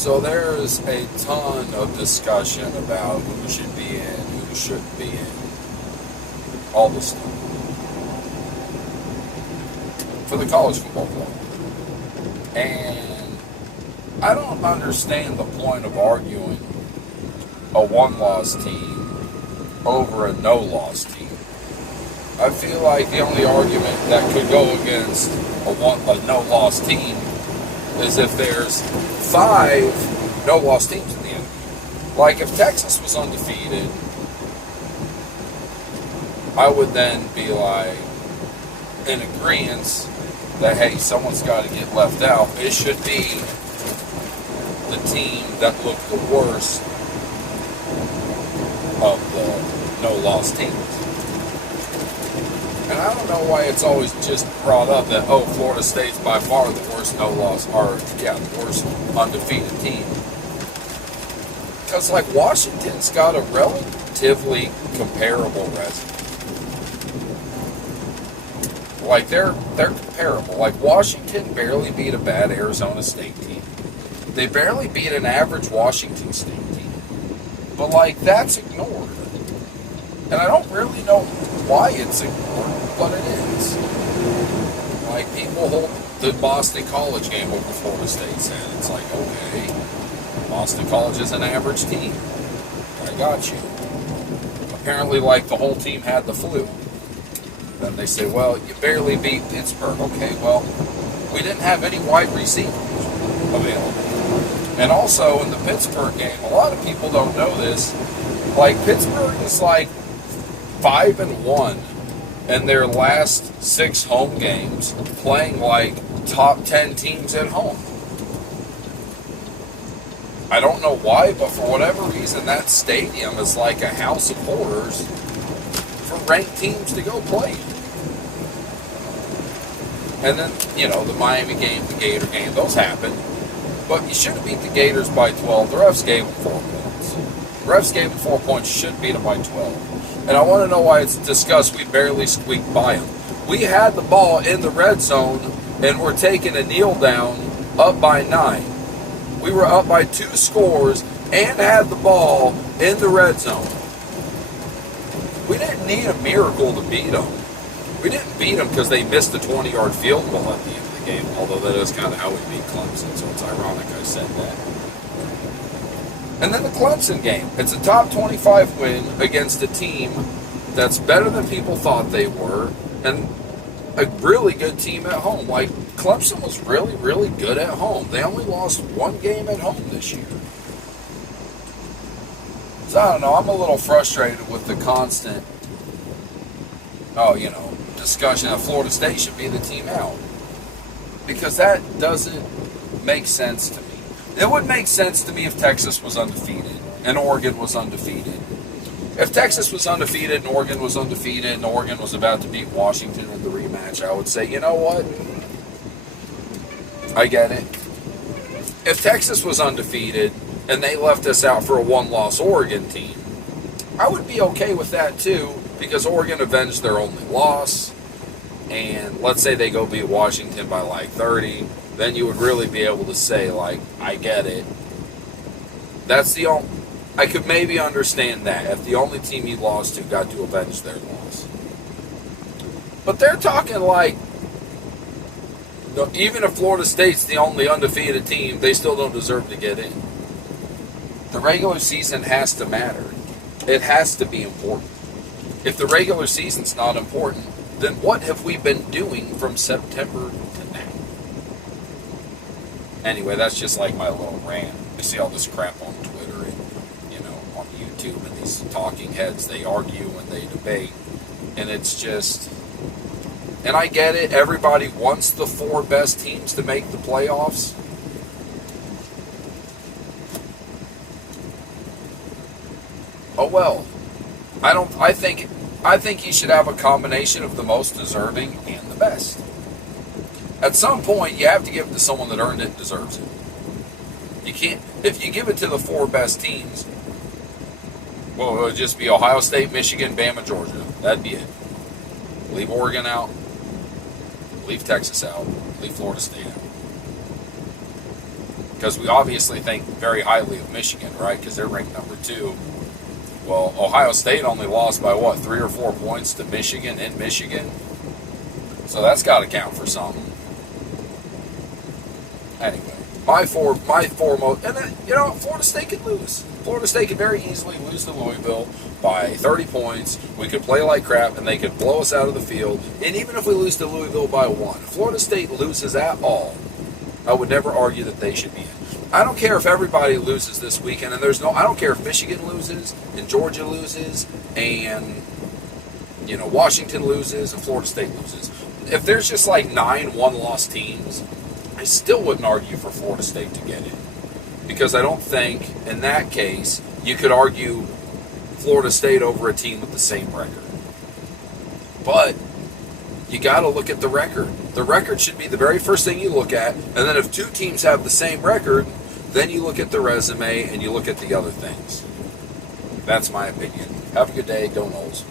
So there's a ton of discussion about who should be in, who shouldn't be in, all this stuff for the college football playoff. And I don't understand the point of arguing a one-loss team over a no-loss team. I feel like the only argument that could go against a no-loss team is if there's 5 no-loss teams in the NBA. Like if Texas was undefeated, I would then be like in agreement that hey, someone's got to get left out. It should be the team that looked the worst of the no-loss teams. And I don't know why it's always just brought up that, oh, Florida State's by far the worst no-loss, or, yeah, the worst undefeated team. Because, like, Washington's got a relatively comparable resume. Like, they're comparable. Like, Washington barely beat a bad Arizona State team. They barely beat an average Washington State team. But, like, that's ignored. And I don't really know why it's ignored, but it is. Like, people hold the Boston College game over Florida State's head. It's like, okay, Boston College is an average team. I got you. Apparently, like, the whole team had the flu. Then they say, well, you barely beat Pittsburgh. Okay, well, we didn't have any wide receivers available. And also, in the Pittsburgh game, a lot of people don't know this, like, Pittsburgh is, like, 5-1 in their last 6 home games, playing like top 10 teams at home. I don't know why, but for whatever reason, that stadium is like a house of horrors for ranked teams to go play. And then, you know, the Miami game, the Gator game, those happen. But you should have beat the Gators by 12. The refs gave them 4 points. The refs gave them 4 points. You should beat them by 12. And I want to know why it's discussed we barely squeaked by them. We had the ball in the red zone, and we're taking a kneel down up by 9. We were up by 2 scores and had the ball in the red zone. We didn't need a miracle to beat them. We didn't beat them because they missed the 20-yard field goal at the end of the game, although that is kind of how we beat Clemson, so it's ironic I said that. And then the Clemson game. It's a top 25 win against a team that's better than people thought they were, and a really good team at home. Like, Clemson was really, really good at home. They only lost 1 game at home this year. So I don't know, I'm a little frustrated with the constant, discussion that Florida State should be the team out. Because that doesn't make sense to me. It would make sense to me if Texas was undefeated and Oregon was undefeated. If Texas was undefeated and Oregon was undefeated and Oregon was about to beat Washington in the rematch, I would say, you know what? I get it. If Texas was undefeated and they left us out for a one-loss Oregon team, I would be okay with that too, because Oregon avenged their only loss. And let's say they go beat Washington by like 30, then you would really be able to say, like, I get it. That's the only... I could maybe understand that if the only team you lost to got to avenge their loss. But they're talking like, even if Florida State's the only undefeated team, they still don't deserve to get in. The regular season has to matter. It has to be important. If the regular season's not important, then what have we been doing from September to now? Anyway, that's just like my little rant. You see all this crap on Twitter and, on YouTube, and these talking heads, they argue and they debate. And it's just... And I get it, everybody wants the 4 best teams to make the playoffs. Oh well. I think you should have a combination of the most deserving and the best. At some point, you have to give it to someone that earned it and deserves it. You can't... If you give it to the 4 best teams, well, it would just be Ohio State, Michigan, Bama, Georgia. That'd be it. Leave Oregon out. Leave Texas out. Leave Florida State out. because we obviously think very highly of Michigan, right? Because they're ranked number 2. Well, Ohio State only lost by 3 or 4 points to Michigan in Michigan, so that's got to count for something. Anyway, my foremost, and then, Florida State could lose. Florida State could very easily lose to Louisville by 30 points. We could play like crap, and they could blow us out of the field. And even if we lose to Louisville by 1, if Florida State loses at all, I would never argue that they should be in. I don't care if everybody loses this weekend, and I don't care if Michigan loses, and Georgia loses, and, Washington loses, and Florida State loses. If there's just like 9 one-loss teams, I still wouldn't argue for Florida State to get in. Because I don't think, in that case, you could argue Florida State over a team with the same record. But you got to look at the record. The record should be the very first thing you look at, and then if 2 teams have the same record, then you look at the resume and you look at the other things. That's my opinion. Have a good day. Go Noles.